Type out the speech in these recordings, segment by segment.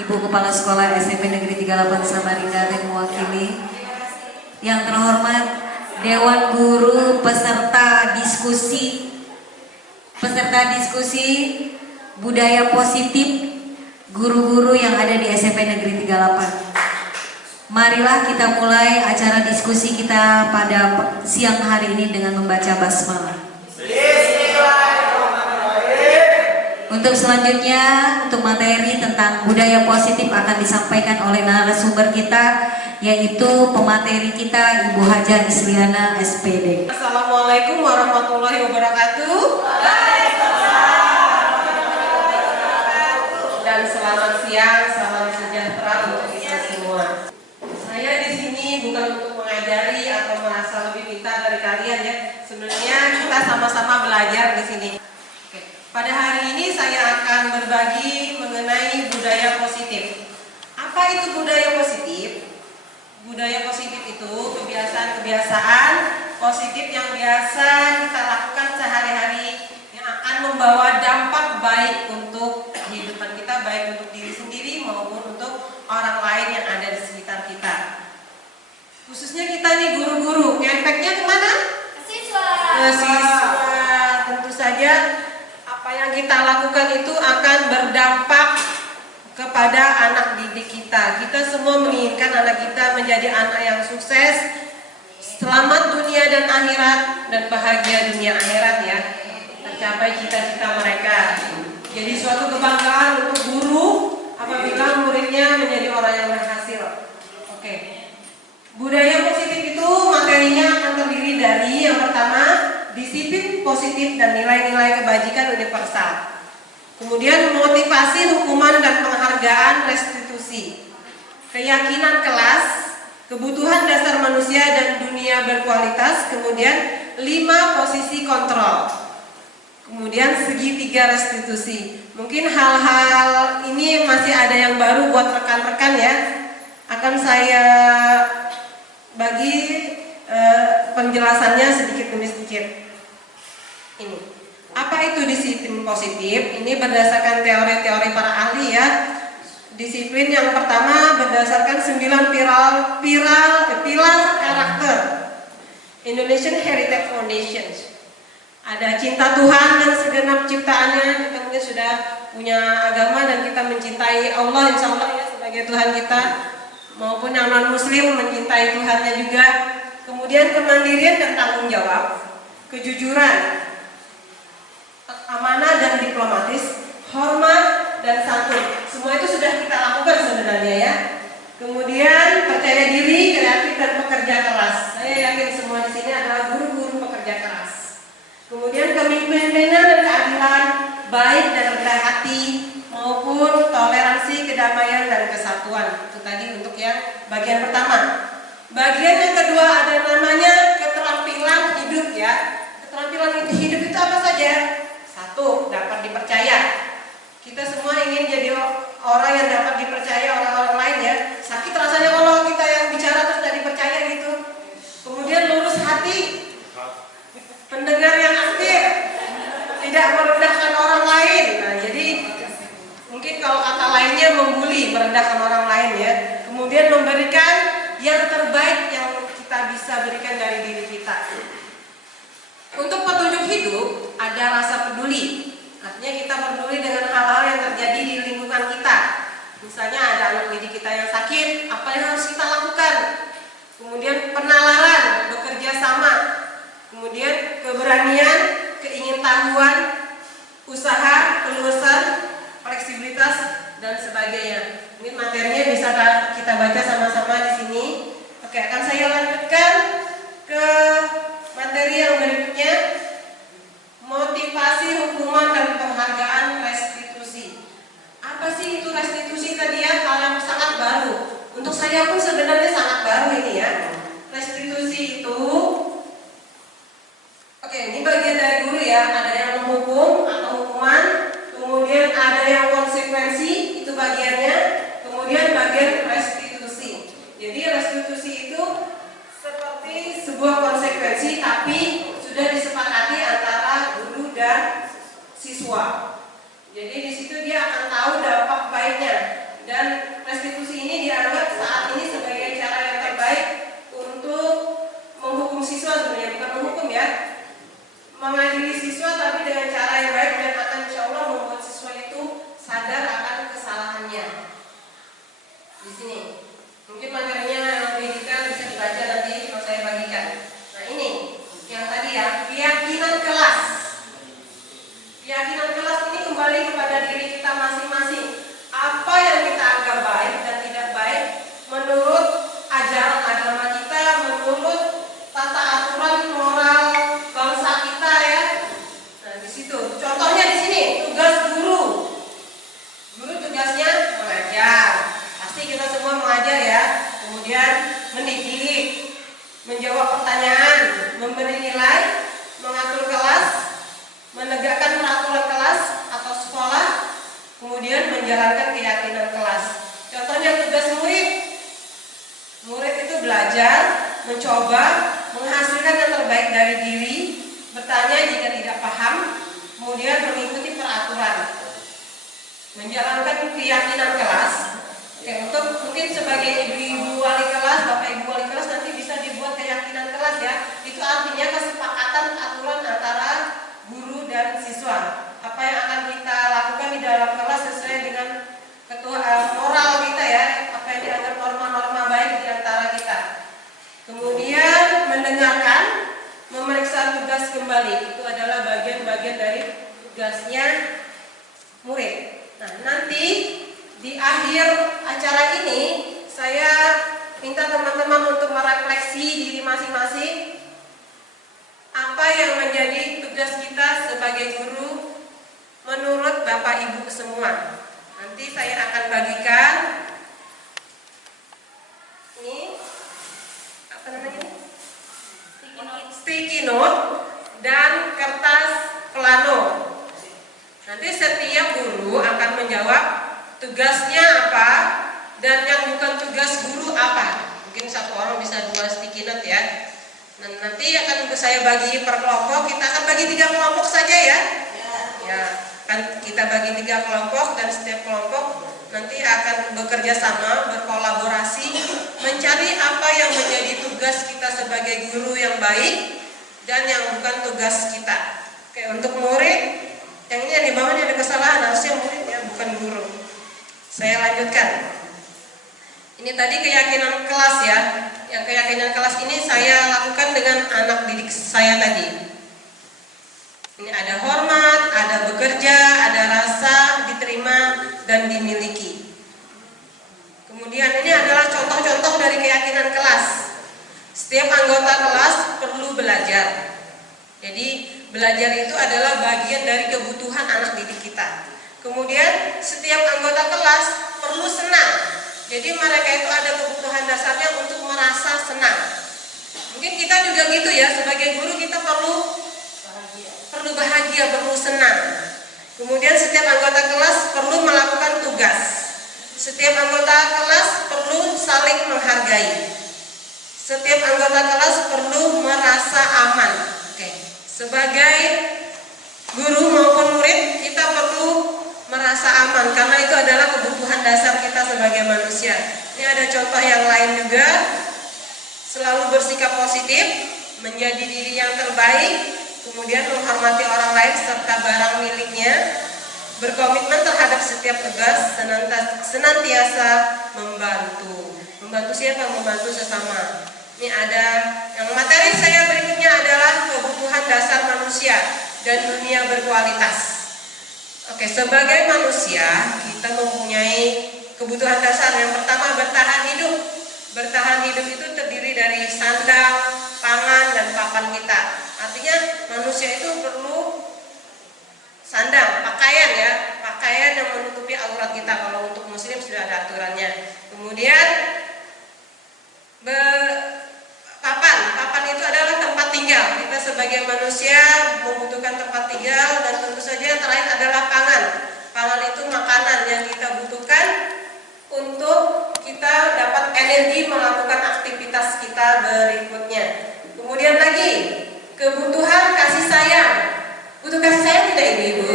Ibu Kepala Sekolah SMP Negeri 38 Samarinda dan mewakili. Yang terhormat Dewan Guru peserta diskusi budaya positif guru-guru yang ada di SMP Negeri 38. Marilah kita mulai acara diskusi kita pada siang hari ini dengan membaca basmalah. Untuk selanjutnya, untuk materi tentang budaya positif akan disampaikan oleh narasumber kita, yaitu pemateri kita Ibu Haja Isliana SPD. Assalamualaikum warahmatullahi wabarakatuh. Dan selamat siang, salam sejahtera untuk kita semua. Saya di sini bukan untuk mengajari atau merasa lebih pintar dari kalian ya. Sebenarnya kita sama-sama belajar di sini. Pada hari ini saya akan berbagi mengenai budaya positif. Apa itu budaya positif? Budaya positif itu kebiasaan-kebiasaan positif yang biasa kita lakukan sehari-hari yang akan membawa dampak baik untuk kehidupan kita, baik untuk diri sendiri maupun untuk orang lain yang ada di sekitar kita. Khususnya kita nih guru-guru, efeknya kemana? Ke siswa. Tentu saja apa yang kita lakukan itu akan berdampak kepada anak didik kita. Kita semua menginginkan anak kita menjadi anak yang sukses, selamat dunia dan akhirat, dan bahagia dunia akhirat ya. Tercapai cita-cita mereka. Jadi suatu kebanggaan untuk guru apabila muridnya menjadi orang yang berhasil. Oke. Budaya positif itu materinya akan terdiri dari yang pertama, disiplin positif dan nilai-nilai kebajikan universal. Kemudian motivasi, hukuman dan penghargaan, restitusi. Keyakinan kelas, kebutuhan dasar manusia dan dunia berkualitas. Kemudian 5 posisi kontrol. Kemudian segitiga restitusi. Mungkin hal-hal ini masih ada yang baru buat rekan-rekan ya. Akan saya bagi penjelasannya sedikit demi sedikit. Ini. Apa itu disiplin positif? Ini berdasarkan teori-teori para ahli ya. Disiplin yang pertama berdasarkan 9 pilar karakter Indonesian Heritage Foundation. Ada cinta Tuhan dan segenap ciptaannya. Kita mungkin sudah punya agama dan kita mencintai Allah insya Allah ya sebagai Tuhan kita, maupun yang non muslim mencintai Tuhannya juga. Kemudian kemandirian dan tanggung jawab, kejujuran, amanah dan diplomatis, hormat dan santun. Semua itu sudah kita lakukan sebenarnya ya. Kemudian percaya diri, kreatif dan pekerja keras. Saya yakin semua di sini adalah guru-guru pekerja keras. Kemudian kepemimpinan dan keadilan, baik dan rendah hati, maupun toleransi, kedamaian dan kesatuan. Itu tadi untuk yang bagian pertama. Bagian yang kedua ada namanya keterampilan hidup ya. Keterampilan hidup itu apa saja? 1, dapat dipercaya. Kita semua ingin jadi orang yang dapat dipercaya orang-orang lain ya. Sakit rasanya kalau kita yang bicara terus tidak dipercaya gitu. Kemudian lurus hati, pendengar yang aktif, tidak merendahkan orang lain. Nah, jadi mungkin kalau kata lainnya membuli, merendahkan orang lain ya. Kemudian memberikan yang terbaik yang kita bisa berikan dari diri kita. Untuk petunjuk hidup ada rasa peduli. Artinya kita peduli dengan hal-hal yang terjadi di lingkungan kita. Misalnya ada anak didik kita yang sakit, apa yang harus kita lakukan? Kemudian penalaran, bekerja sama. Kemudian keberanian, keingintahuan, usaha, keluasan, fleksibilitas dan sebagainya. Ini materinya bisa kita baca sama-sama di sini. Oke, akan saya lanjutkan ke materi yang berikutnya. Motivasi, hukuman dan penghargaan, restitusi. Apa sih itu restitusi tadi ya? Hal yang sangat baru. Untuk saya pun sebenarnya sangat baru ini ya. Restitusi itu, oke, ini bagian dari guru ya. Ada yang menghukum atau hukuman, kemudian ada yang konsekuensi, itu bagiannya. Kemudian bagian restitusi. Jadi restitusi itu seperti sebuah konsekuensi, tapi sudah disepakati antara guru dan siswa. Jadi di situ dia akan tahu dampak baiknya dan sini. Mungkin materinya pendidikan bisa dibaca nanti kalau saya bagikan. Nah ini yang tadi ya, keyakinan kelas. Keyakinan kelas ini kembali kepada diri kita masing-masing. Apa yang kita anggap baik dan tidak baik menurut ajaran agama kita, menurut tata aturan moral bangsa kita ya. Nah di situ. Contohnya di sini tugas guru. Guru tugasnya mengajar. Pasti kita semua mengajar ya. Kemudian mendidik, menjawab pertanyaan, memberi nilai, mengatur kelas, menegakkan peraturan kelas atau sekolah, kemudian menjalankan keyakinan kelas. Contohnya tugas murid. Murid itu belajar, mencoba, menghasilkan yang terbaik dari diri, bertanya jika tidak paham, kemudian mengikuti peraturan, menjalankan keyakinan kelas. Oke, untuk mungkin sebagai ibu-ibu wali kelas, bapak ibu wali kelas nanti bisa dibuat keyakinan kelas ya. Itu artinya kesepakatan aturan antara guru dan siswa. Apa yang akan kita lakukan di dalam kelas sesuai dengan moral kita ya. Apa yang dianggap norma-norma baik di antara kita. Kemudian mendengarkan, memeriksa tugas kembali. Itu adalah bagian-bagian dari tugasnya murid. Nah, nanti di akhir acara ini saya minta teman-teman untuk merefleksi diri masing-masing. Apa yang menjadi tugas kita sebagai guru menurut Bapak Ibu semua. Nanti saya akan bagikan ini apa namanya? Sticky note dan kertas plano. Nanti setiap guru akan menjawab tugasnya apa dan yang bukan tugas guru apa. Mungkin satu orang bisa 2 sticky note ya. Nah, nanti akan saya bagi per kelompok. Kita akan bagi 3 kelompok saja ya. Ya, kan kita bagi 3 kelompok dan setiap kelompok nanti akan bekerja sama, berkolaborasi, mencari apa yang menjadi tugas kita sebagai guru yang baik dan yang bukan tugas kita. Oke, untuk murid, yang ini yang di bawahnya ada kesalahan, harusnya murid ya, bukan guru. Saya lanjutkan. Ini tadi keyakinan kelas ya. Yang keyakinan kelas ini saya lakukan dengan anak didik saya tadi. Ini ada hormat, ada bekerja, ada rasa diterima dan dimiliki. Kemudian ini adalah contoh-contoh dari keyakinan kelas. Setiap anggota kelas perlu belajar. Jadi belajar itu adalah bagian dari kebutuhan anak didik kita. Kemudian setiap anggota kelas perlu senang. Jadi mereka itu ada kebutuhan dasarnya untuk merasa senang. Mungkin kita juga gitu ya, sebagai guru kita perlu bahagia, perlu senang. Kemudian setiap anggota kelas perlu melakukan tugas. Setiap anggota kelas perlu saling menghargai. Setiap anggota kelas perlu merasa aman. Oke. Sebagai guru maupun murid kita perlu merasa aman karena itu adalah kebutuhan dasar kita sebagai manusia. Ini ada contoh yang lain juga. Selalu bersikap positif, menjadi diri yang terbaik, kemudian menghormati orang lain serta barang miliknya, berkomitmen terhadap setiap tugas, senantiasa membantu. Membantu siapa? Membantu sesama. Ini ada yang materi saya berikutnya adalah kebutuhan dasar manusia dan dunia berkualitas. Oke, sebagai manusia kita mempunyai kebutuhan dasar. Yang pertama bertahan hidup. Bertahan hidup itu terdiri dari sandang, pangan, dan papan kita. Artinya manusia itu perlu sandang, pakaian ya, pakaian yang menutupi aurat kita. Kalau untuk muslim sudah ada aturannya. Kemudian papan itu adalah tempat tinggal. Kita sebagai manusia membutuhkan tempat tinggal dan tentu saja yang terakhir adalah pangan. Pangan itu makanan yang kita butuhkan untuk kita dapat energi melakukan aktivitas kita berikutnya. Kemudian lagi kebutuhan kasih sayang. Butuh kasih sayang tidak ibu-ibu?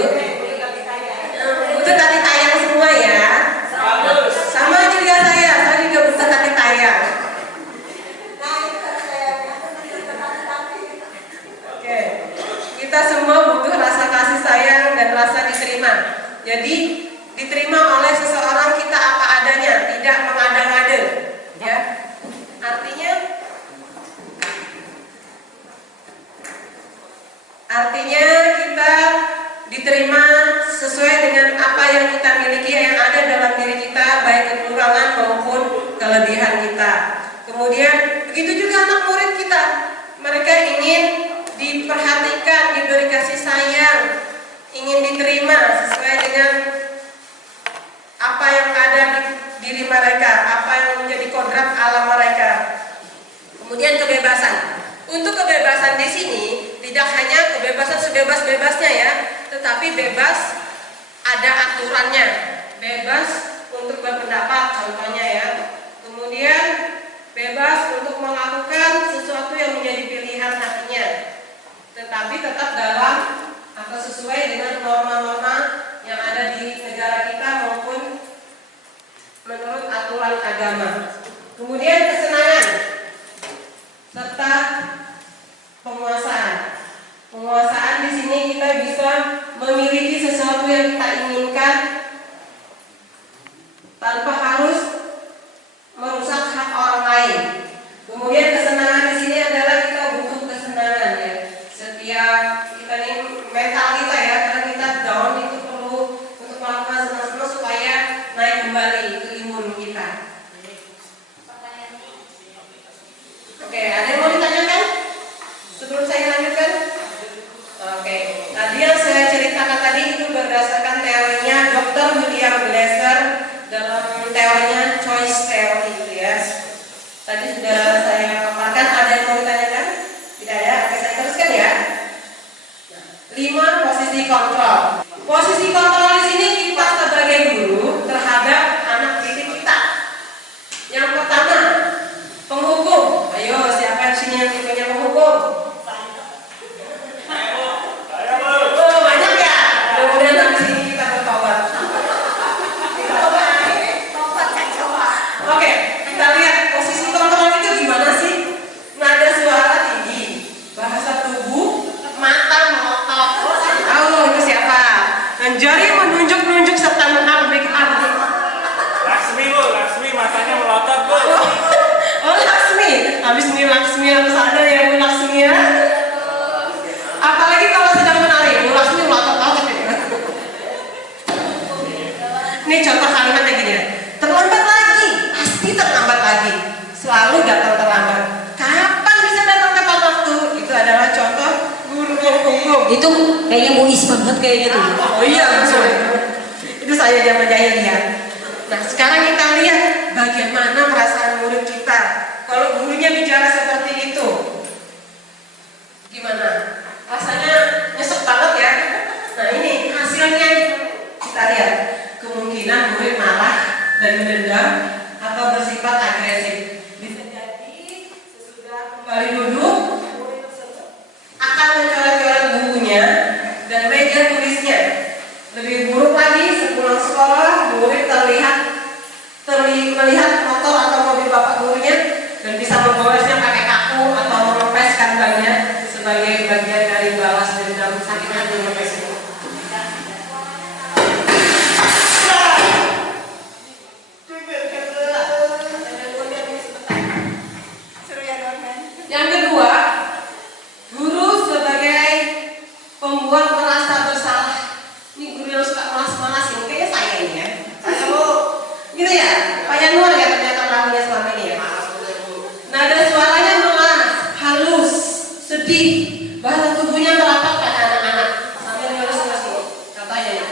Butuh kasih sayang semua ya. Sama juga saya juga butuh kasih sayang. Oke, kita semua butuh rasa kasih sayang dan rasa diterima. Jadi diterima oleh seseorang kita apa adanya, tidak mengada-ngada kekurangan maupun kelebihan kita. Kemudian begitu juga anak murid kita, mereka ingin diperhatikan, diberi kasih sayang, ingin diterima sesuai dengan apa yang ada di diri mereka, apa yang menjadi kodrat alam mereka. Kemudian kebebasan. Untuk kebebasan di sini tidak hanya kebebasan sebebas-bebasnya ya, tetapi bebas ada aturannya, bebas untuk berpendapat contohnya ya. Kemudian bebas untuk melakukan sesuatu yang menjadi pilihan hatinya, tetapi tetap dalam atau sesuai dengan norma-norma yang ada di negara kita maupun menurut aturan agama. Kemudian kesenangan serta penguasaan. Penguasaan di sini kita bisa memiliki sesuatu yang kita inginkan tanpa harus merusak hak orang lain. Kemudian kesenangan di sini adalah kita butuh kesenangan ya. Setiap kita ini mental kita ya, karena kita down itu perlu untuk melakukan senang-senang supaya naik kembali itu imun kita. Oke, ada yang mau ditanyakan sebelum saya lanjutkan? Oke, tadi yang saya ceritakan tadi itu berdasarkan teorinya Dr. William Glasser dalam teorinya choice theory itu ya. Tadi sudah saya paparkan, ada yang mau ditanyakan? Tidak ada? Oke, saya teruskan ya. 5 posisi kontrol. Posisi kontrol di sini kita sebagai guru terhadap anak didik kita. Yang pertama, penghukum. Ayo, siapa di sini yang tipenya penghukum? Oh, banyak ya. Mudah-mudahan habis ini kita bertobat. Oke, kita lihat posisi kontrol itu gimana sih? Nada suara tinggi, bahasa tubuh, mata melotot. Oh, itu siapa? Dan jari menunjuk-nunjuk serta mengabrik-abrik. Laksmi matanya melotot bu. Oh, Laksmi. Habis ini Laksmi harus ada ya Bu Laksmi ya. Apalagi kalau sedang menari, Bu Laksmi melotot-lotot ya. Ini contoh kalimatnya gini ya. Terlambat lagi, pasti terlambat lagi. Selalu datang terlambat. Kapan bisa datang tepat waktu? Itu adalah contoh guru penghukum. Itu kayaknya Muis banget kayaknya tuh. Oh iya, sorry. Itu saya zaman jahiliyah. Nah, sekarang kita lihat bagaimana perasaan murid kita kalau gurunya bicara seperti itu. Gimana? Rasanya nyesek banget ya. Nah, ini hasilnya kita lihat. Kemungkinan murid marah dan mendendam atau bersifat agresif. Bisa jadi sesudah kembali duduk, murid tersebut akan mencoret-coret bukunya dan meja tulisnya. Lebih buruk lagi, sepulang sekolah, murid melihat motor atau mobil bapak gurunya dan bisa menggolesnya pakai kaku atau mengempeskan bannya sebagai bagian dari balas dendam sakit hati mengempes itu. Yang kedua, guru sebagai pembuat merasa bersalah. Ini guru yang suka malas-malasin, kayaknya saya ini ya. Saya mau gitu ya, Pak Yanuar ya ternyata lagunya selama ini ya. Nada suaranya melas, halus, sedih, bahasa tubuhnya merapat pada anak-anak. Sambil ngelus-ngelus ini, katanya ya.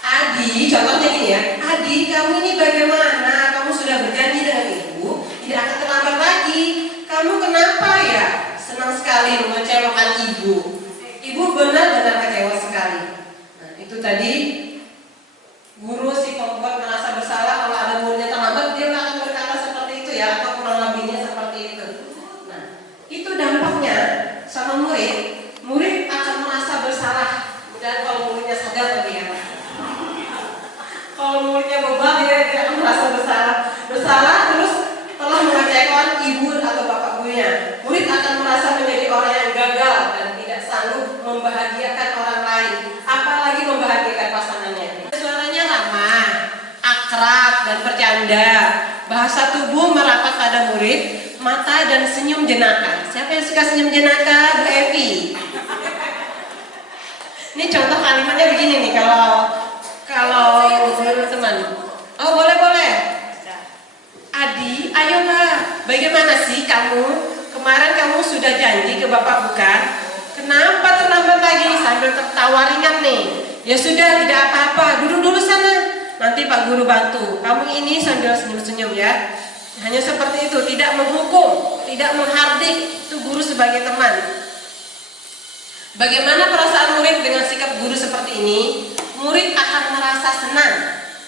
Adi, contohnya gini ya. Adi, kamu ini bagaimana? Kamu sudah berjanji dengan ibu, tidak akan terlambat lagi. Kamu kenapa ya? Senang sekali mengecewakan ibu. Ibu benar-benar kecewa sekali. Nah, itu tadi guru si pembuat merasa bersalah kalau ada muridnya terlambat, dia akan berkata seperti itu ya, atau kurang lebihnya seperti itu. Nah, itu dampaknya sama murid. Murid akan merasa bersalah. Dan kalau muridnya sadar tadi ya. Kalau muridnya bebal, dia akan merasa bersalah terus telah mengecewakan ibu atau bapak gurunya. Murid akan merasa menjadi orang yang gagal dan tidak sanggup membahagiakan orang lain, apalagi membahagiakan pasangannya. Suaranya ramah, akrab dan bercanda. Bahasa tubuh merapat pada murid, mata dan senyum jenaka. Siapa yang suka senyum jenaka? Bu Evi. Ini contoh kalimatnya begini nih kalau guru teman. Oh boleh boleh. Adi, ayolah. Bagaimana sih kamu? Kemarin kamu sudah janji ke bapak bukan? Kenapa terlambat lagi? Sambil tertawa ringan nih. Ya sudah, tidak apa-apa. Duduk dulu sana. Nanti Pak Guru bantu. Kamu ini sambil senyum-senyum ya. Hanya seperti itu, tidak menghukum, tidak menghardik. Itu guru sebagai teman. Bagaimana perasaan murid dengan sikap guru seperti ini? Murid akan merasa senang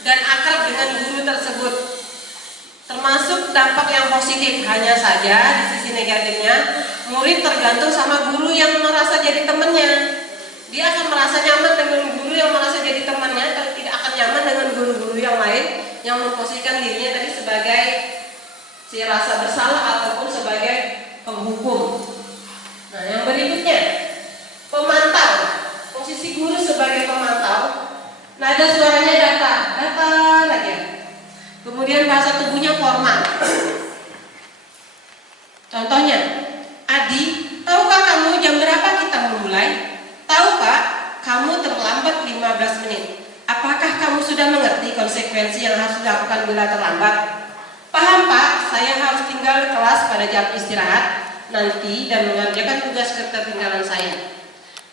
dan akrab dengan guru tersebut. Termasuk dampak yang positif. Hanya saja di sisi negatifnya, murid tergantung sama guru yang merasa jadi temannya. Dia akan merasa nyaman dengan guru yang merasa jadi temannya, tapi tidak akan nyaman dengan guru-guru yang lain yang memposisikan dirinya tadi sebagai si rasa bersalah ataupun sebagai penghukum. Nah, yang berikutnya, pemantau. Posisi guru sebagai pemantau. Nada suaranya datar aja. Kemudian bahasa tubuhnya formal. Contohnya, Adi, tahukah kamu jam berapa kita memulai? Tahu Pak, kamu terlambat 15 menit. Apakah kamu sudah mengerti konsekuensi yang harus dilakukan bila terlambat? Paham Pak, saya harus tinggal kelas pada jam istirahat nanti dan mengerjakan tugas ketertinggalan saya.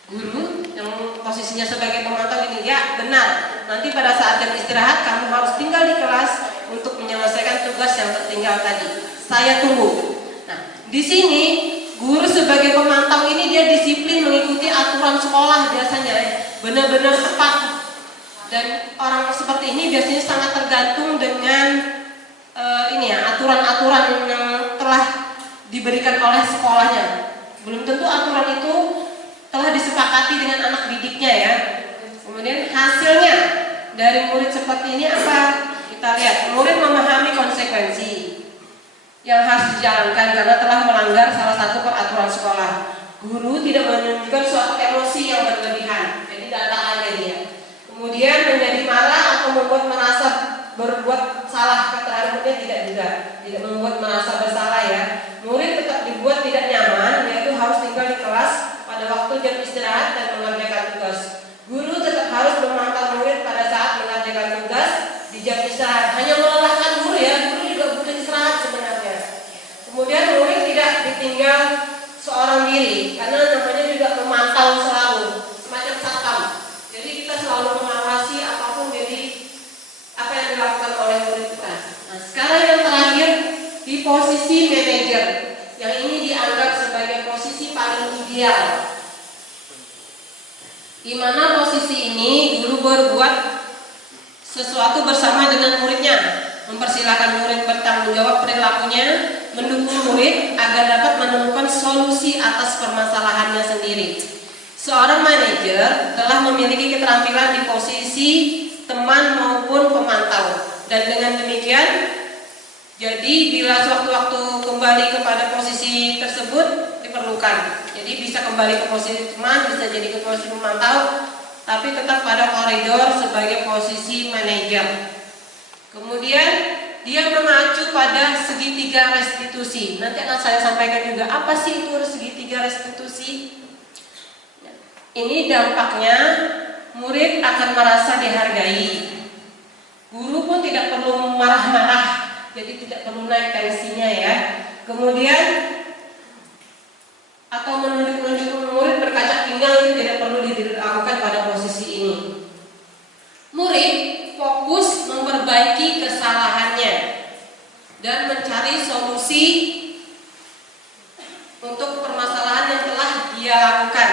Guru yang posisinya sebagai pemantau ini, ya benar. Nanti pada saat jam istirahat kamu harus tinggal di kelas untuk menyelesaikan tugas yang tertinggal tadi. Saya tunggu. Nah, di sini guru sebagai pemantau ini dia disiplin mengikuti aturan sekolah biasanya, benar-benar tepat. Dan orang seperti ini biasanya sangat tergantung dengan aturan-aturan yang telah diberikan oleh sekolahnya. Belum tentu aturan itu telah disepakati dengan anak didiknya ya. Kemudian hasilnya dari murid seperti ini apa? Kita lihat, murid memahami konsekuensi yang harus dijalankan karena telah melanggar salah satu peraturan sekolah. Guru tidak menunjukkan suatu emosi yang berlebihan, jadi datang aja dia. Kemudian menjadi marah atau membuat merasa berbuat salah terhadap muridnya tidak membuat merasa bersalah ya. Murid tetap dibuat tidak nyaman, yaitu harus tinggal di kelas pada waktu jam istirahat dan mengerjakan tugas. Guru tetap harus memantau murid pada saat mengerjakan tugas di jam istirahat. Hanya melelahkan guru ya, guru juga butuh istirahat sebenarnya. Kemudian murid tidak ditinggal seorang diri, karena namanya juga memantau selalu, semacam satpam. Jadi kita selalu mengawasi apapun jadi apa yang dilakukan oleh murid kita. Nah, sekarang yang terakhir di posisi manajer, yang ini dianggap sebagai posisi paling ideal. Di mana posisi ini guru berbuat sesuatu bersama dengan muridnya, mempersilahkan murid bertanggung jawab perilakunya, mendukung murid agar dapat menemukan solusi atas permasalahannya sendiri. Seorang manajer telah memiliki keterampilan di posisi teman maupun pemantau, dan dengan demikian jadi bila sewaktu-waktu kembali kepada posisi tersebut diperlukan. Jadi bisa kembali ke posisi teman, bisa jadi ke posisi pemantau, tapi tetap pada koridor sebagai posisi manajer. Kemudian dia mengacu pada segitiga restitusi. Nanti akan saya sampaikan juga apa sih itu segitiga restitusi. Ini dampaknya murid akan merasa dihargai. Guru pun tidak perlu marah-marah, jadi tidak perlu naik tensinya ya. Kemudian atau menunjuk-nunjuk murid berkaca pinggang itu tidak perlu dilakukan pada posisi ini. Murid fokus memperbaiki kesalahannya dan mencari solusi untuk permasalahan yang telah dia lakukan.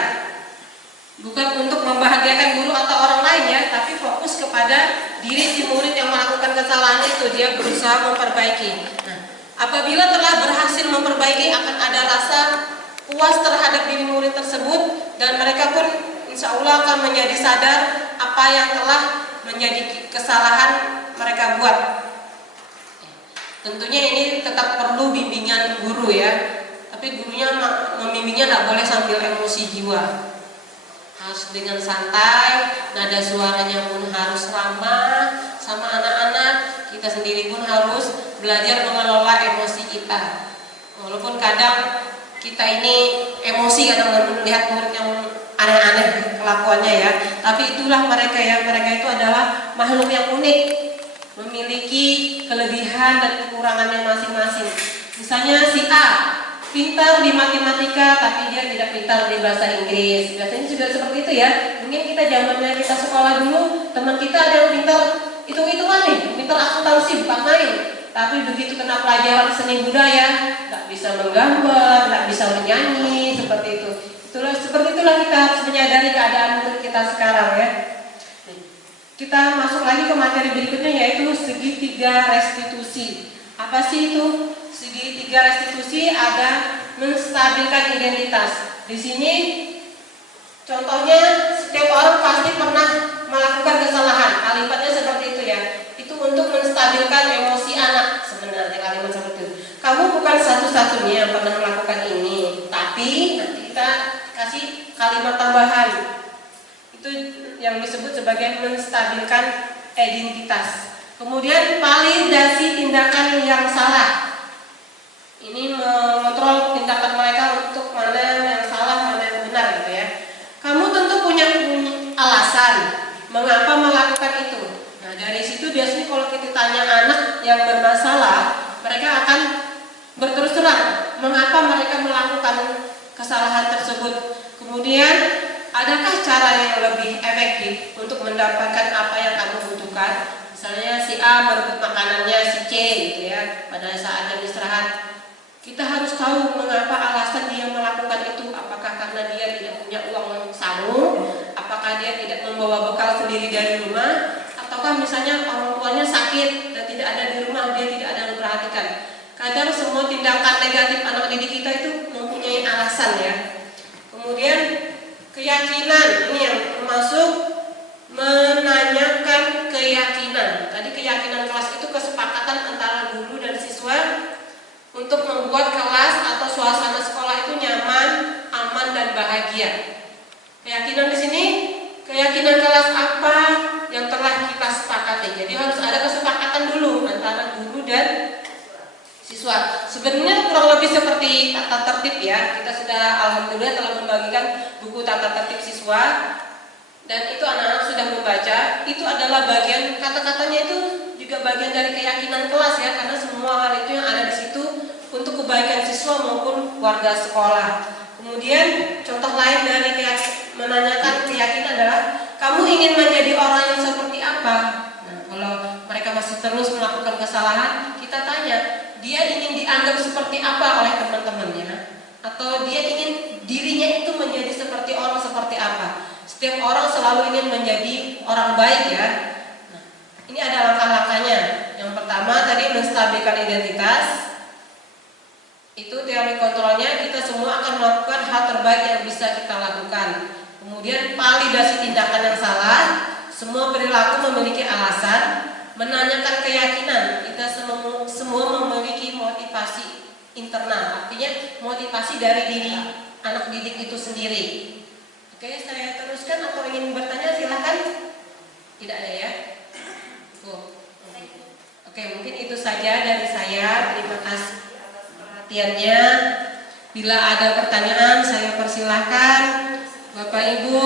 Bukan untuk membahagiakan guru atau orang lain ya, tapi fokus kepada diri si murid yang melakukan kesalahan itu, dia berusaha memperbaiki. Nah, apabila telah berhasil memperbaiki, akan ada rasa puas terhadap diri murid tersebut, dan mereka pun insya Allah akan menjadi sadar apa yang telah menjadi kesalahan mereka buat. Tentunya ini tetap perlu bimbingan guru ya, tapi gurunya membimbingnya tidak boleh sambil emosi jiwa. Harus dengan santai, nada suaranya pun harus ramah sama anak-anak. Kita sendiri pun harus belajar mengelola emosi kita. Walaupun kadang kita ini emosi kadang melihat murid yang aneh-aneh kelakuannya ya. Tapi itulah mereka ya, mereka itu adalah makhluk yang unik, memiliki kelebihan dan kekurangannya masing-masing. Misalnya si A pintar di matematika tapi dia tidak pintar di bahasa Inggris. Biasanya juga seperti itu ya. Mungkin kita zamannya kita sekolah dulu, teman kita ada yang pintar hitung-hitungan nih, pintar akuntansi bukan main. Tapi begitu kena pelajaran seni budaya, nggak bisa menggambar, nggak bisa menyanyi, seperti itu. Seperti itulah kita harus menyadari keadaan kita sekarang ya. Kita masuk lagi ke materi berikutnya, yaitu segitiga restitusi. Apa sih itu? Segitiga restitusi ada menstabilkan identitas. Di sini contohnya setiap orang pasti pernah melakukan kesalahan. Kalimatnya seperti itu ya. Itu untuk menstabilkan emosi anak sebenarnya kalimat seperti itu. Kamu bukan satu-satunya yang pernah melakukan ini, tapi nanti kita kasih kalimat tambahan. Itu yang disebut sebagai menstabilkan identitas. Kemudian validasi tindakan yang salah. Ini mengontrol tindakan mereka untuk mana yang salah, mana yang benar gitu ya. Kamu tentu punya alasan mengapa melakukan itu. Nah, dari situ biasanya kalau kita tanya anak yang bermasalah, mereka akan berterus terang mengapa mereka melakukan kesalahan tersebut. Kemudian, adakah cara yang lebih efektif untuk mendapatkan apa yang kamu butuhkan? Misalnya si A merebut makanannya si C gitu ya, pada saat jam istirahat. Kita harus tahu mengapa alasan dia melakukan itu. Apakah karena dia tidak punya uang saku, apakah dia tidak membawa bekal sendiri dari rumah, ataukah misalnya orang tuanya sakit dan tidak ada di rumah, dia tidak ada yang memperhatikan. Kadang semua tindakan negatif anak didik kita itu mempunyai alasan ya. Kemudian keyakinan, ini yang termasuk menanyakan keyakinan. Tadi keyakinan kelas itu kesepakatan antara guru dan siswa untuk membuat kelas atau suasana sekolah itu nyaman, aman dan bahagia. Keyakinan di sini, keyakinan kelas apa yang telah kita sepakati. Jadi harus ada kesepakatan dulu antara guru dan siswa. Sebenarnya kurang lebih seperti tata tertib ya. Kita sudah alhamdulillah telah membagikan buku tata tertib siswa dan itu anak-anak sudah membaca. Itu adalah bagian kata-katanya itu juga bagian dari keyakinan kelas ya, karena semua hal itu yang ada di situ untuk kebaikan siswa maupun warga sekolah. Kemudian contoh lain dari menanyakan keyakinan adalah kamu ingin menjadi orang yang seperti apa? Nah, kalau mereka masih terus melakukan kesalahan, kita tanya, dia ingin dianggap seperti apa oleh teman-temannya? Atau dia ingin dirinya itu menjadi seperti orang seperti apa? Setiap orang selalu ingin menjadi orang baik ya. Nah, ini ada langkah-langkahnya. Yang pertama tadi menstabilkan identitas. Itu teori kontrolnya, kita semua akan melakukan hal terbaik yang bisa kita lakukan. Kemudian validasi tindakan yang salah. Semua perilaku memiliki alasan. Menanyakan keyakinan, kita semua memiliki motivasi internal, artinya motivasi dari diri anak didik itu sendiri. Oke, saya teruskan atau ingin bertanya silahkan. Tidak ada ya? Oke, mungkin itu saja dari saya. Terima kasih atas perhatiannya. Bila ada pertanyaan saya persilahkan. Bapak Ibu,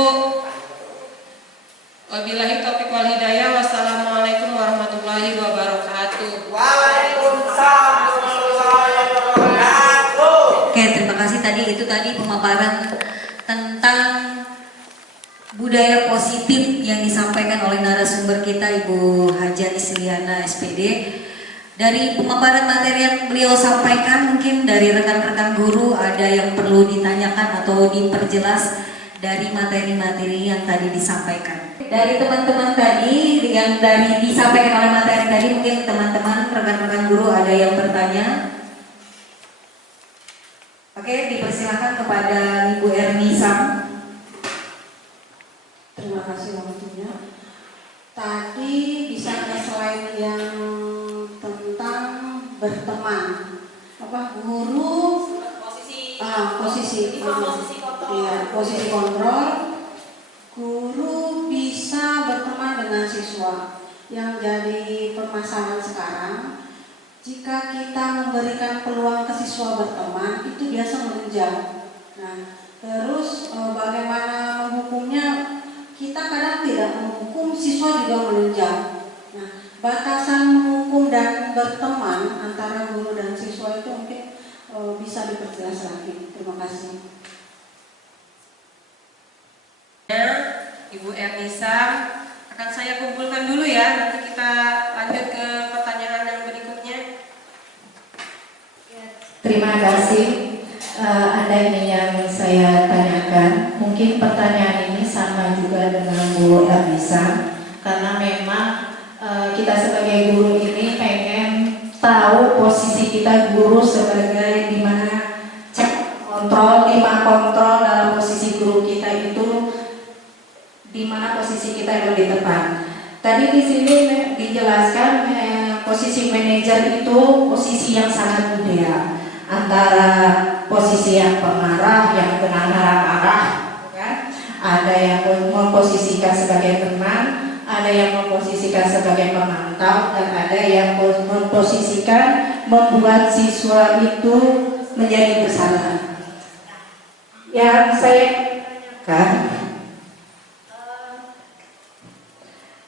wabillahi taufiq wal hidayah. Wassalamualaikum warahmatullahi wabarakatuh. Waalaikumsalam warahmatullahi wabarakatuh. Oke, terima kasih. Itu tadi pemaparan tentang budaya positif yang disampaikan oleh narasumber kita Ibu Haja Isliana SPD. Dari pemaparan materi yang beliau sampaikan, mungkin dari rekan-rekan guru ada yang perlu ditanyakan atau diperjelas dari materi-materi yang tadi disampaikan. Dari teman-teman tadi yang dari disampaikan oleh materi tadi, mungkin teman-teman rekan-rekan guru ada yang bertanya. Oke, dipersilakan kepada Ibu Erni Sam. Terima kasih waktunya. Tadi bisa selain yang tentang berteman, guru posisi kontrol, guru bisa berteman dengan siswa. Yang jadi permasalahan sekarang, jika kita memberikan peluang ke siswa berteman, itu biasa menunjang. Nah, Terus bagaimana menghukumnya? Kita kadang tidak menghukum, siswa juga melunjak. Nah, batasan menghukum dan berteman antara guru dan siswa itu mungkin bisa diperjelas lagi. Terima kasih. Ibu Ernisa, akan saya kumpulkan dulu ya, nanti kita lanjut ke pertanyaan yang berikutnya. Terima kasih. Ada ini yang saya tanyakan. Mungkin pertanyaan ini sama juga dengan Bu Ernisa, karena memang kita sebagai guru ini pengen tahu posisi kita guru sebagai dimana cek kontrol, kontrol dalam posisi guru kita itu di mana posisi kita yang lebih tepat. Tadi di sini dijelaskan posisi manajer itu posisi yang sangat ideal antara posisi yang pemarah, yang benar marah-marah, kan? Ada yang memposisikan sebagai teman, ada yang memposisikan sebagai pemantau, dan ada yang memposisikan membuat siswa itu menjadi bersalah. Yang saya kan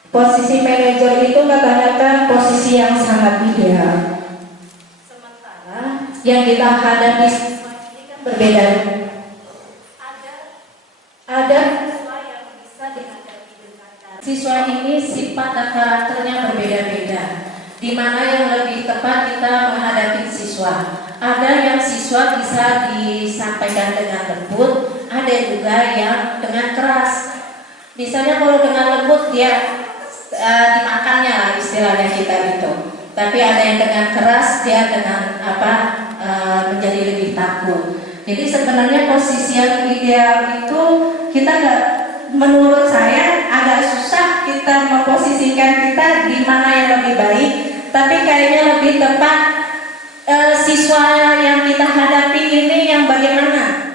posisi manajer itu katanya kan posisi yang sangat ideal. Sementara yang kita hadapi ini kan berbeda. Ada siswa yang bisa dihadapi dengan cara. Siswa ini sifat dan karakternya berbeda-beda. Di mana yang lebih tepat kita menghadapi siswa. Ada yang siswa bisa disampaikan dengan lembut, ada juga yang dengan keras. Misalnya kalau dengan lembut dia dimakannya lah istilahnya kita itu. Tapi ada yang dengan keras dia dengan menjadi lebih takut. Jadi sebenarnya posisi yang ideal itu kita nggak, menurut saya agak susah kita memposisikan kita di mana yang lebih baik. Tapi kayaknya lebih tepat siswa yang kita hadapi ini yang bagaimana.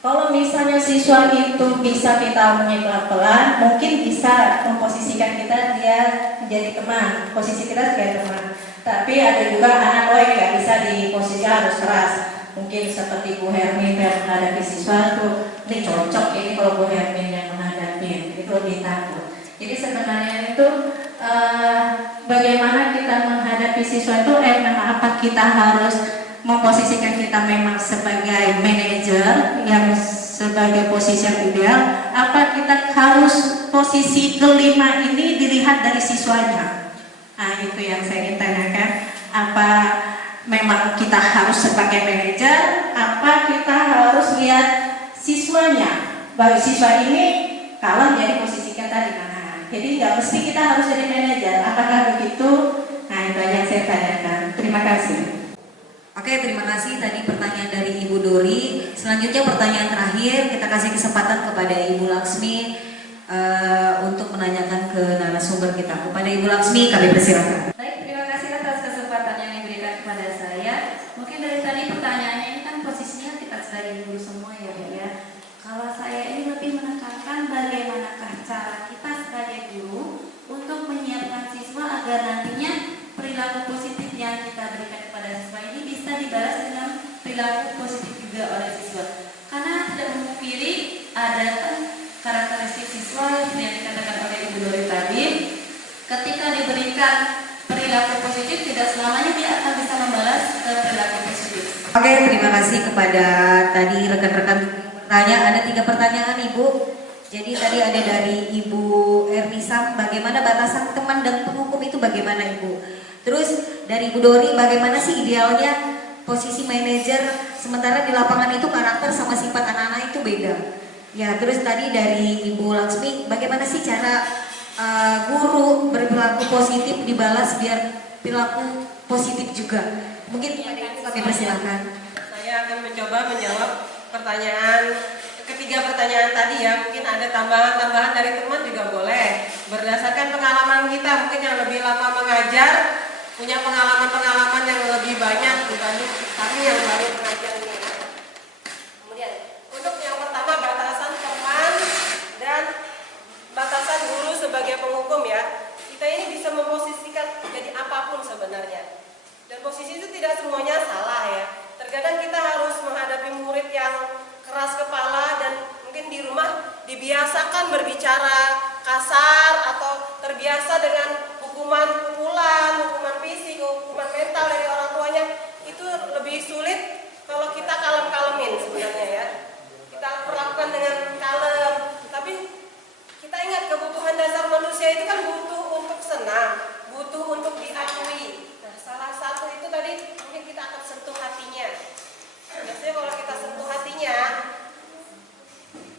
Kalau misalnya siswa itu bisa kita menyebar pelan, mungkin bisa memposisikan kita dia menjadi teman, posisi kita sebagai teman. Tapi ada juga anak yang nggak bisa diposisikan harus keras. Mungkin seperti Bu Hermin yang menghadapi siswa itu, ini cocok ini kalau Bu Hermin yang menghadapi, itu lebih takut. Jadi sebenarnya itu bagaimana kita menghadapi siswa itu, memang apa kita harus memposisikan kita memang sebagai manajer yang sebagai posisi yang ideal, apa kita harus posisi kelima ini dilihat dari siswanya. Nah itu yang saya ingin tanyakan, apa memang kita harus sebagai manajer, apa kita harus lihat siswanya, bagi siswa ini kalau menjadi posisi kita di mana. Jadi nggak mesti kita harus jadi manajer, apakah begitu? Nah itu yang saya tanyakan. Terima kasih. Oke, terima kasih tadi pertanyaan dari Ibu Dori. Selanjutnya pertanyaan terakhir, kita kasih kesempatan kepada Ibu Laksmi untuk menanyakan ke narasumber kita. Kepada Ibu Laksmi kami persilakan. Baik, terima kasih atas kesempatan yang diberikan kepada saya. Mungkin dari tadi pertanyaannya ini kan posisinya kita sebagai guru semua ya Bu ya. Kalau saya ini lebih menekankan bagaimanakah cara kita sebagai guru untuk menyiapkan siswa agar nantinya perilaku positif yang kita berikan kepada siswa ini bisa dibalas dengan perilaku positif juga oleh siswa. Karena tidak memungkiri ada kan karakteristik siswa yang dikatakan oleh Ibu Dori tadi, ketika diberikan perilaku positif tidak selamanya dia akan bisa membalas perilaku positif. Oke, terima kasih kepada tadi rekan-rekan bertanya. Ada 3 pertanyaan Ibu. Jadi tadi ada dari Ibu Ernisa, bagaimana batasan teman dan penghukum itu bagaimana Ibu? Terus dari Ibu Dori, bagaimana sih idealnya posisi manajer, sementara di lapangan itu karakter sama sifat anak-anak itu beda. Ya, terus tadi dari Ibu Laksmi, bagaimana sih cara guru berperilaku positif dibalas biar perilaku positif juga? Mungkin kami persilakan. Saya akan mencoba menjawab ketiga pertanyaan tadi ya. Mungkin ada tambahan-tambahan dari teman juga boleh. Berdasarkan pengalaman kita, mungkin yang lebih lama mengajar punya pengalaman-pengalaman yang lebih banyak dibanding kami yang baru mengajar ini. Kemudian untuk yang pertama batasan teman dan batasan guru sebagai penghukum ya. Kita ini bisa memposisikan jadi apapun sebenarnya. Dan posisi itu tidak semuanya salah ya. Terkadang kita harus menghadapi murid yang keras kepala dan mungkin di rumah dibiasakan berbicara kasar atau terbiasa dengan hukuman pukulan, hukuman fisik, hukuman mental dari orang tuanya, itu lebih sulit kalau kita kalem-kalemin sebenarnya ya. Kita perlakukan dengan kalem, tapi kita ingat kebutuhan dasar manusia itu kan butuh untuk senang, butuh untuk diakui. Nah, salah satu itu tadi mungkin kita akan sentuh hatinya. Biasanya kalau kita sentuh hatinya,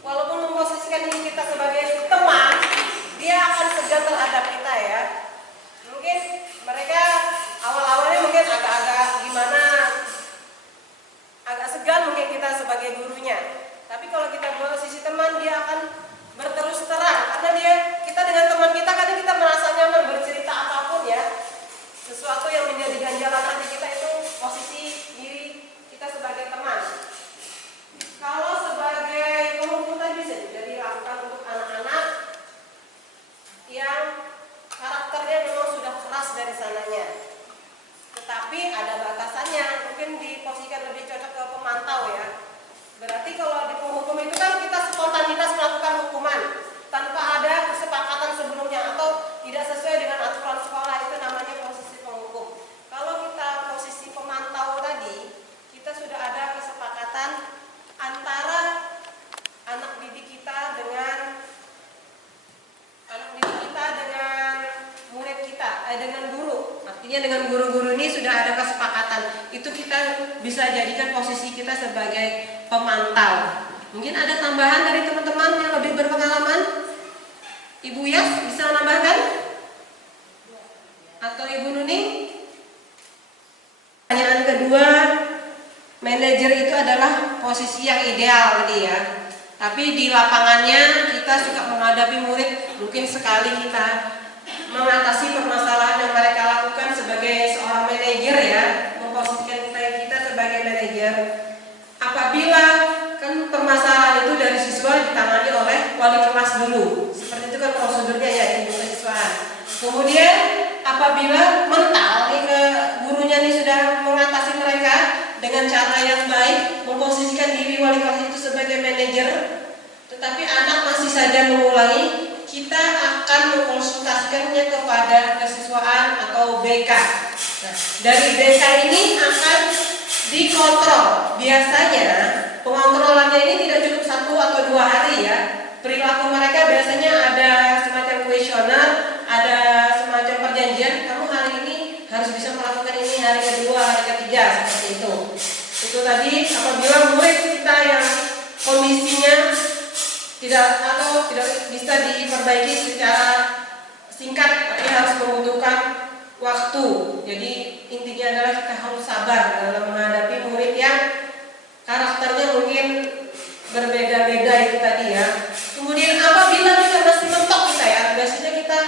walaupun memposisikan diri kita sebagai teman, dia akan segan terhadap kita ya. Mungkin mereka awal-awalnya mungkin agak-agak gimana, agak segan mungkin kita sebagai gurunya. Tapi kalau kita posisi teman, dia akan berterus terang karena kita dengan teman kita kadang kita merasa nyaman bercerita apapun ya. Sesuatu yang menjadi ganjalan hati kita itu posisi diri kita sebagai teman. Kalau sebagai penghukum tadi bisa jadi dilakukan untuk anak-anak yang karakternya memang sudah keras dari sananya. Tetapi ada batasannya, mungkin diposisikan lebih cocok ke pemantau ya. Berarti kalau di penghukum itu kan kita spontanitas melakukan hukuman tanpa ada kesepakatan sebelumnya atau tidak sesuai dengan aturan sekolah, itu namanya posisi penghukum. Kalau kita posisi pemantau tadi, kita sudah ada kesepakatan antara anak didik kita dengan murid kita, dengan guru. Artinya dengan guru-guru ini sudah ada kesepakatan. Itu kita bisa jadikan posisi kita sebagai pemantau. Mungkin ada tambahan dari teman-teman yang lebih berpengalaman? Ibu Yas bisa menambahkan? Atau Ibu Nuni? Pertanyaan kedua, manajer itu adalah posisi yang ideal tadi ya. Tapi di lapangannya kita suka menghadapi murid, mungkin sekali kita mengatasi permasalahan yang mereka lakukan sebagai seorang manajer ya, memposisikan kita sebagai manajer. Apabila kan permasalahan itu dari siswa ditangani oleh wali kelas dulu, seperti itu kan prosedurnya ya di siswaan. Kemudian apabila mental nih ke gurunya nih sudah mengatasi mereka dengan cara yang baik, memposisikan diri wali kelas itu sebagai manajer, tetapi anak masih saja mengulangi, kita akan mengkonsultasikannya kepada kesiswaan atau BK. Nah, dari BK ini akan dikontrol. Biasanya pengontrolannya ini tidak cukup 1 atau 2 hari ya. Perilaku mereka biasanya ada semacam kuesioner, ada semacam perjanjian. Kamu hari ini harus bisa melakukan ini hari kedua, hari ketiga, seperti itu. Itu tadi apabila murid kita yang kondisinya tidak bisa diperbaiki secara singkat, tapi harus membutuhkan waktu. Jadi intinya adalah kita harus sabar dalam menghadapi murid yang karakternya mungkin berbeda-beda itu tadi ya. Kemudian apabila kita masih mentok kita ya, biasanya kita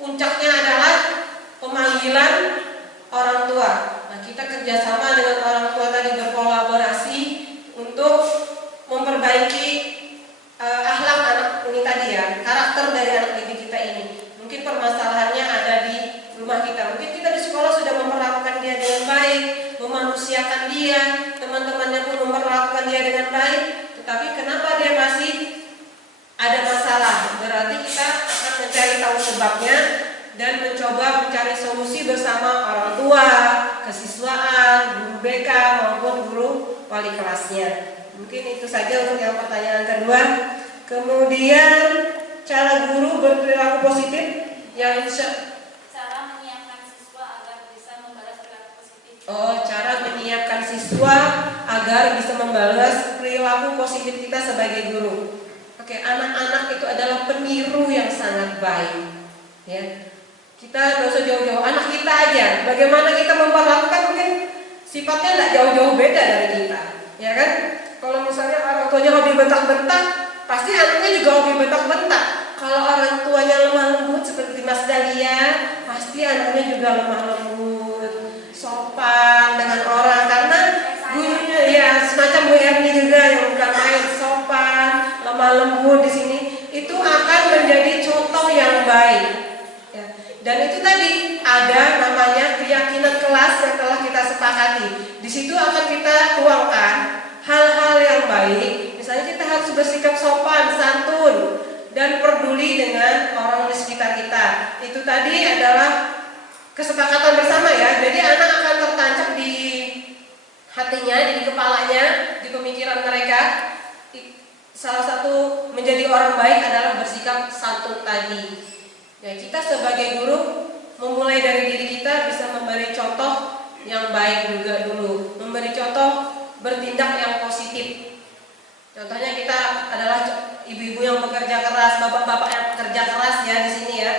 puncaknya adalah pemanggilan orang tua. Nah, kita kerjasama dengan orang tua tadi, berkolaborasi untuk memperbaiki akhlak anak ini tadi ya, karakter dari anak didik kita ini. Mungkin permasalahannya ada di rumah kita. Mungkin kita di sekolah sudah memperlakukan dia dengan baik, memanusiakan dia, teman-temannya pun memperlakukan dia dengan baik, tetapi kenapa dia masih ada masalah? Berarti kita akan mencari tahu sebabnya dan mencoba mencari solusi bersama orang tua, kesiswaan, guru BK maupun guru wali kelasnya. Mungkin itu saja untuk yang pertanyaan kedua. Kemudian cara guru berperilaku positif yang Cara menyiapkan siswa agar bisa membalas perilaku positif. cara menyiapkan siswa agar bisa membalas perilaku positif kita sebagai guru. Oke, anak-anak itu adalah peniru yang sangat baik. Ya, kita nggak usah jauh-jauh, anak kita aja. Bagaimana kita memperlakukan mungkin sifatnya nggak jauh-jauh beda dari kita, ya kan? Kalau misalnya orang tuanya hobi bentak-bentak, pasti anaknya juga hobi bentak-bentak. Kalau orang tuanya lemah lembut seperti Mas Dahlia, pasti anaknya juga lemah lembut, sopan dengan orang. Karena gurunya ya semacam Bu Erni juga yang bukan main, sopan, lemah lembut di sini, itu akan menjadi contoh yang baik. Ya. Dan itu tadi ada namanya keyakinan kelas yang telah kita sepakati. Di situ akan kita tuangkan hal-hal yang baik. Misalnya kita harus bersikap sopan, santun, dan peduli dengan orang di sekitar kita. Itu tadi adalah kesepakatan bersama ya. Jadi anak akan tertancap di hatinya, di kepalanya, di pemikiran mereka. Salah satu menjadi orang baik adalah bersikap santun tadi. Ya, kita sebagai guru memulai dari diri kita bisa memberi contoh yang baik juga dulu, memberi contoh bertindak yang positif. Contohnya kita adalah ibu-ibu yang bekerja keras, bapak-bapak yang bekerja keras ya di sini ya.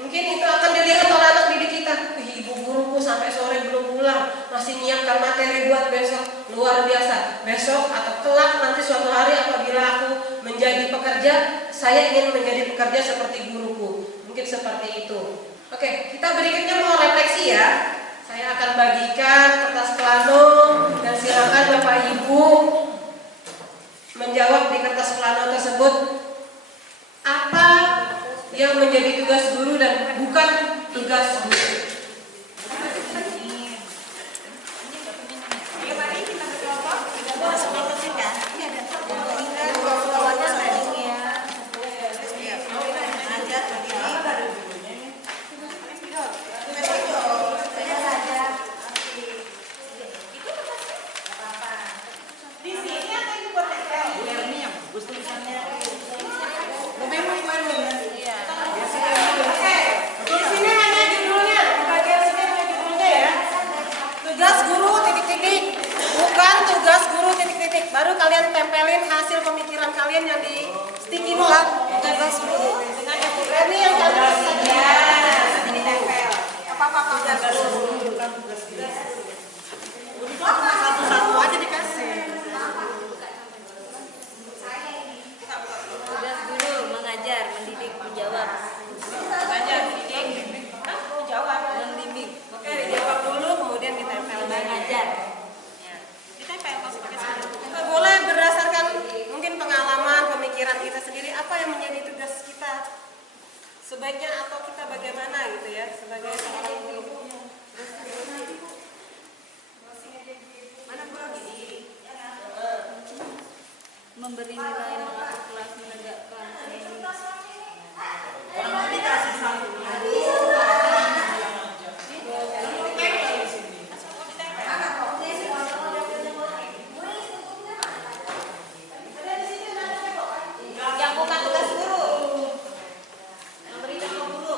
Mungkin itu akan dilihat oleh anak didik kita. Ibu guruku sampai sore belum pulang, masih menyiapkan materi buat besok. Luar biasa. Besok atau kelak nanti suatu hari apabila aku menjadi pekerja, saya ingin menjadi pekerja seperti guruku. Mungkin seperti itu. Oke, kita berikutnya mau refleksi ya. Saya akan bagikan kertas plano dan silakan Bapak Ibu menjawab di kertas plano tersebut apa yang menjadi tugas guru dan bukan tugas guru. Baru kalian tempelin hasil pemikiran kalian yang di sticky note. Tugas guru dengan ini yang kalian ini tempel. Apa tugas guru? Bukan tugas guru. Satu-satu aja dikasih. Tugas guru mengajar, mendidik, menjawab. Mengajar, mendidik, menjawab, membimbing. Oke, dijawab dulu kemudian ditempel. Mengajar. Ditempel masih pakai sendiri. Boleh berdasarkan mungkin pengalaman, pemikiran kita sendiri apa yang menjadi tugas kita sebaiknya atau kita bagaimana gitu ya sebagai seorang guru. Memberi nilai, mengatur kelas, menegakkan Yang bukan tugas guru. Memberi contoh dulu.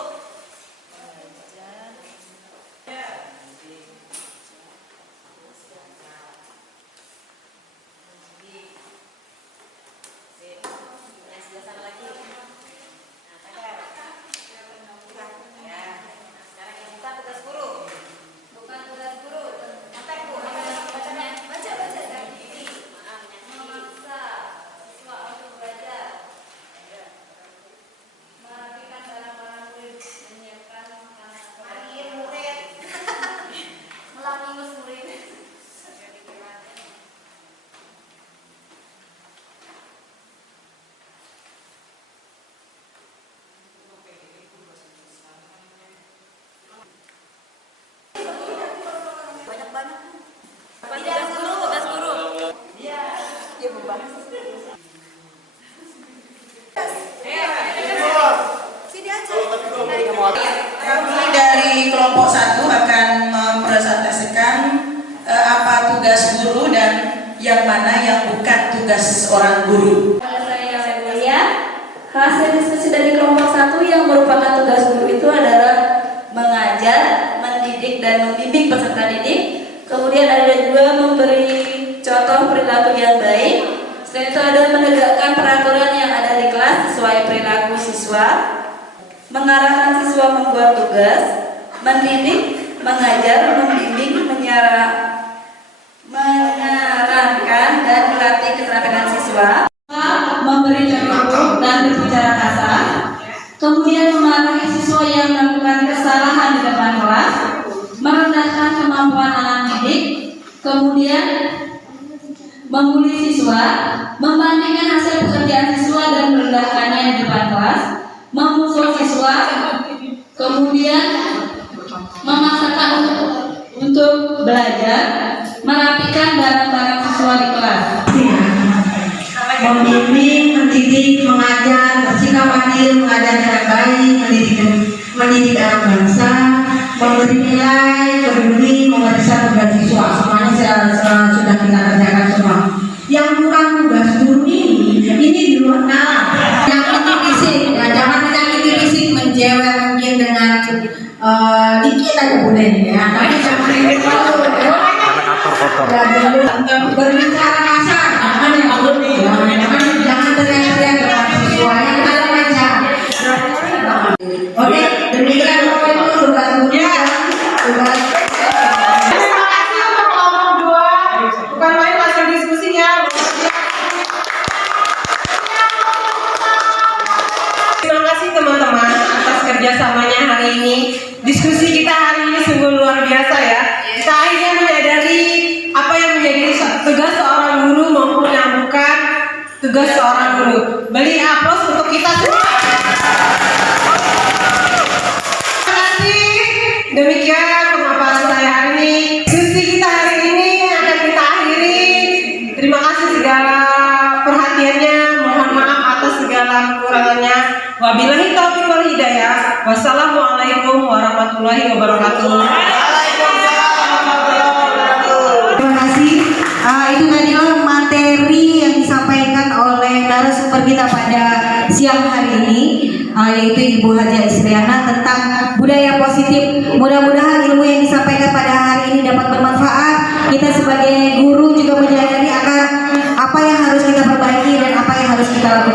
Kami dari kelompok 1 akan mempresentasikan apa tugas guru dan yang mana yang bukan tugas seorang guru. Hasil diskusi dari kelompok 1 yang merupakan tugas guru itu adalah mengajar, mendidik, dan membimbing peserta didik. Kemudian ada juga memberi contoh perilaku yang baik. Selain itu ada menegakkan peraturan yang ada di kelas sesuai perilaku siswa, mengarahkan siswa membuat tugas, mendidik, mengajar, membimbing, menyarankan, dan melatih keterampilan siswa, memberi contoh dan berbicara kasar, kemudian memarahi siswa yang melakukan kesalahan di depan kelas, merendahkan kemampuan anak didik, kemudian membuli siswa, membandingkan hasil pekerjaan siswa dan merendahkannya di depan kelas, memukul siswa, kemudian memaksakan untuk belajar, merapikan barang-barang siswa di kelas. membimbing, mendidik, mengajar, bersikap adil, mengajar dengan baik, mendidik anak bangsa, memberi nilai, peduli, memeriksa tugas siswa. Semuanya sudah kita kerjakan semua. Yang bukan tugas guru ini di luar nalar. Menyakiti fisik, ya, jangan menyakiti fisik, menjewel mungkin dengan dikit aja boleh ya, tapi jangan berbicara kasar, jangan teriak-teriak dengan siswa yang ada aja. Oke, demikian Bapak Ibu tugas gurunya, tugas. Terima kasih untuk kelompok 2. Bukan main hasil diskusinya. Terima kasih teman-teman atas kerjasamanya hari ini. Diskusi kita hari ini sungguh luar biasa ya. Kita akhirnya menyadari apa yang menjadi tugas seorang guru maupun yang bukan tugas seorang guru. Beri aplaus untuk kita semua. Terima kasih. Demikian pemaparan saya hari ini. Diskusi kita hari ini akan kita akhiri. Terima kasih segala perhatiannya. Mohon maaf atas segala kekurangannya. Wabillahi taufiq wal hidayah. Wassalamualaikum warahmatullahi wabarakatuh. Terima kasih. Itu tadilah materi yang disampaikan oleh narasumber kita pada siang hari ini, yaitu Ibu Haja Isriana tentang budaya positif. Mudah-mudahan ilmu yang disampaikan pada hari ini dapat bermanfaat. Kita sebagai guru juga menyadari akan apa yang harus kita perbaiki dan apa yang harus kita lakukan.